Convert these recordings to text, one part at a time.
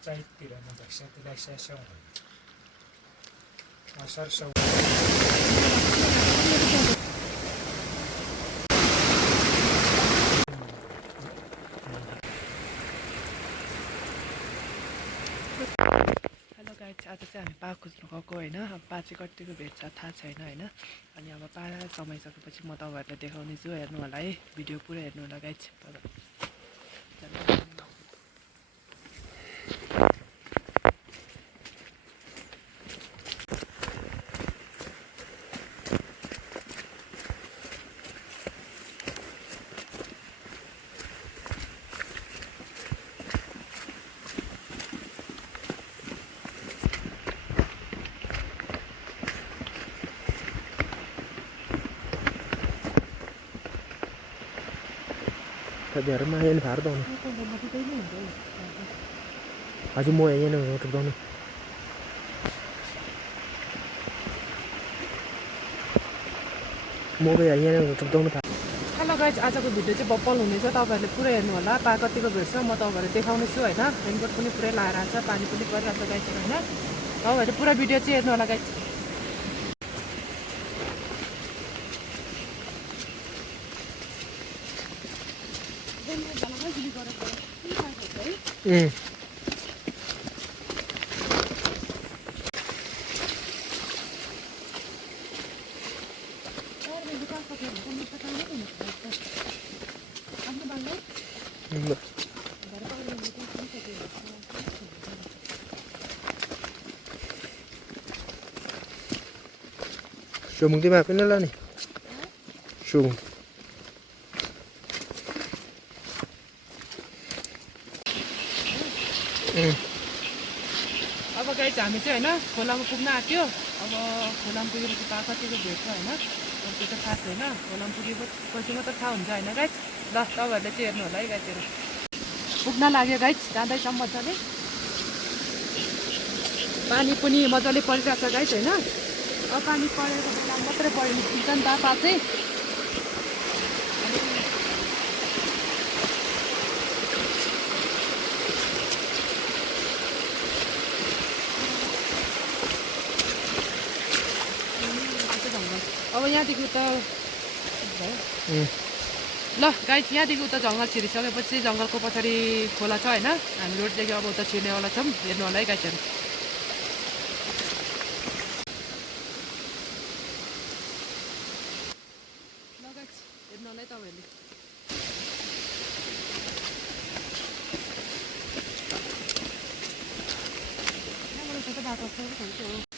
在地人的现在在生活，马上生。हेलो guys आज चाहिँ हामी पा खोज्नु गएको होइन अब पा चाहिँ कतिको भेट्छ थाहा छैन होइन अनि अब पा समाइसकेपछि म तपाईँहरूलाई देखाउने छु हेर्नु होला है भिडियो पुरै हेर्नु होला guys biar main karton. Aja mau yang ini karton. Mau be yang ini karton. Hello guys आजको भिडियो चाहिँ बप्पल हुनेछ तपाईँहरूले पुरै हेर्नु होला पा कतिको भेट्छ म तपाईँहरूले देखाउने छु होइन रेनकोट पनि पुरै लगाएर आएको छ पानी पनि परिरहेको छ गाइज होइन तपाईँहरूले पुरा भिडियो चाहिँ हेर्नु होला guys Sumung di mapin nila nih. Sumung. अब गाइज हामी चाहिँ होइन खोलामा पुग्न आँट्यो अब खोलामा पुगेपछि पा कतिको भेट्छ होइन अब त्यो त थाहा छैन खोलामा पुगेपछि मात्र थाहा हुन्छ होइन गाइज ल तपाईँहरूले चाहिँ हेर्नु होला है गाइजहरू पुग्न लाग्यो गाइज जाँदैछौँ मजाले पानी पनि मजाले परिरहेको छ गाइज होइन अब पानी परेको बेला मात्रै पऱ्यो निस्किन्छ नि त पा चाहिँ अब यहाँदेखि उता ल गाइज यहाँदेखि उता जङ्गल छिरिसकेपछि जङ्गलको पछाडि खोला छ होइन हामी रोडदेखि अब उता छिर्नेवाला छौँ हेर्नु होला है गाइजहरू ल गाइज हेर्नु होला है तपाईँहरूले यहाँबाट बाटो छ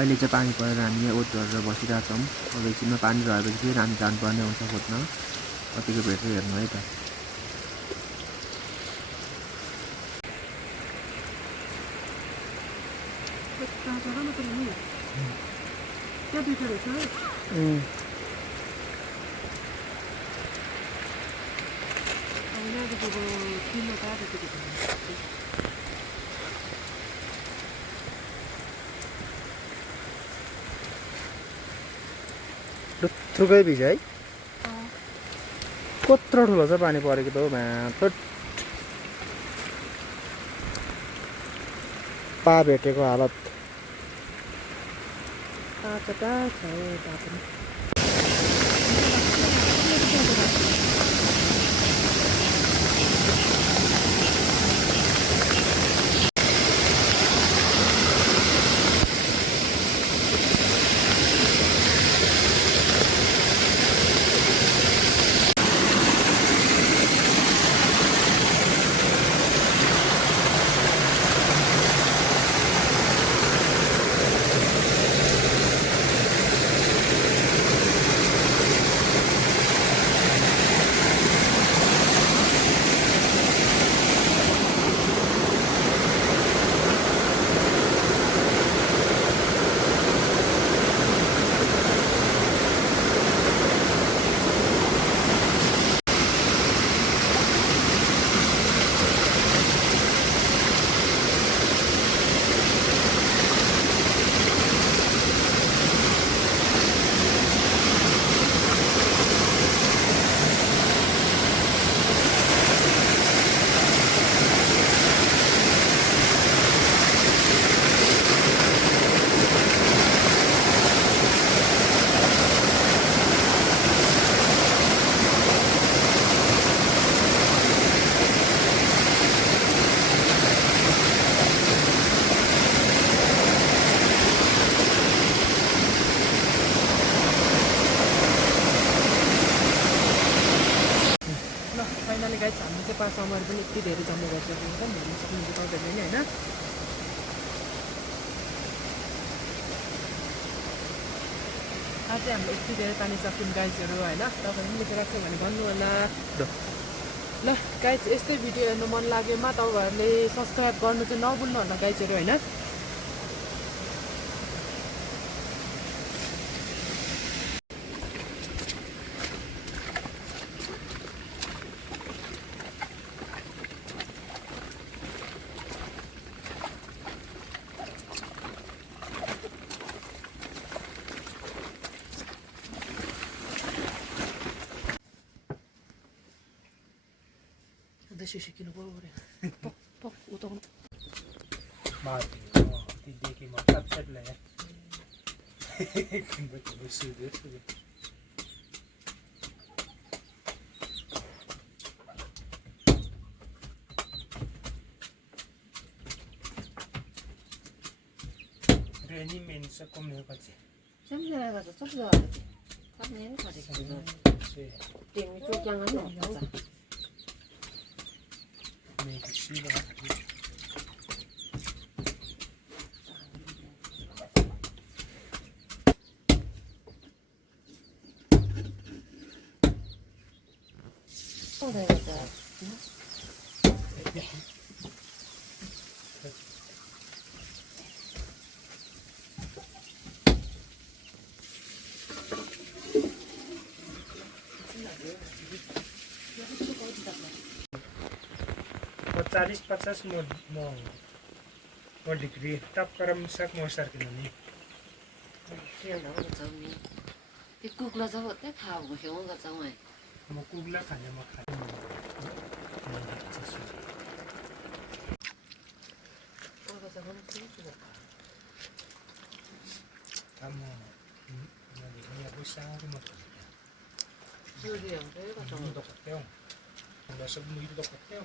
अहिले चाहिँ पानी परेर हामी यहाँ ओत गरेर बसिरहेछौँ। अब एकछिनमा पानी रहेपछि फेरि हामी जानुपर्ने हुन्छ खोज्न। कतिको भेट्छ हेर्नु है त। त्यहाँ दुईवटा रहेछ है। अब यहाँदेखिको तिनवटा जतिको छ। थुकै भिज है। कत्रो ठुलो छ पानी परेको त हो भात। पा भेटेको हालत। ताकता छ यता पनि। फाइनली गाइस हामी चाहिँ पासामार पनि यति धेरै जम्मा गरिसकेको छ हेर्न सक्नुहुन्छ तपाईँहरूले नि हैन। आज चाहिँ हामीले यति धेरै पानी सक्यौँ गाइजहरू हैन। तपाईँले पनि लेखेर छ भने भन्नु होला। ल गाइज यस्तै भिडियो हेर्नु मन लागेमा तपाईँहरूले सब्सक्राइब गर्नु चाहिँ नभुल्नु होला गाइजहरू हैन। Sisikino borobre. Pok utong. Mati. Tidiki mo kapsat la ya. Kumba ko sude. Reni men sa komne kachi. Semua kata semua. Kan ini kali kita. Ting itu jangan lupa. Make it see that. Oh, dah dah. Or 40-50 mo degree tap karam sak mo sar kinani. Kaya dah macam ni. Tikuk lah jauh, tak tahu kau kau jauh ni. Mo kugla kanya mo kanya. Oh, kau jauh ni sih tu. Tamo. Ni ako sa mo. Sudah, kau kau jauh. Dokot kayo. Ang lasag mo ito dokot kayo.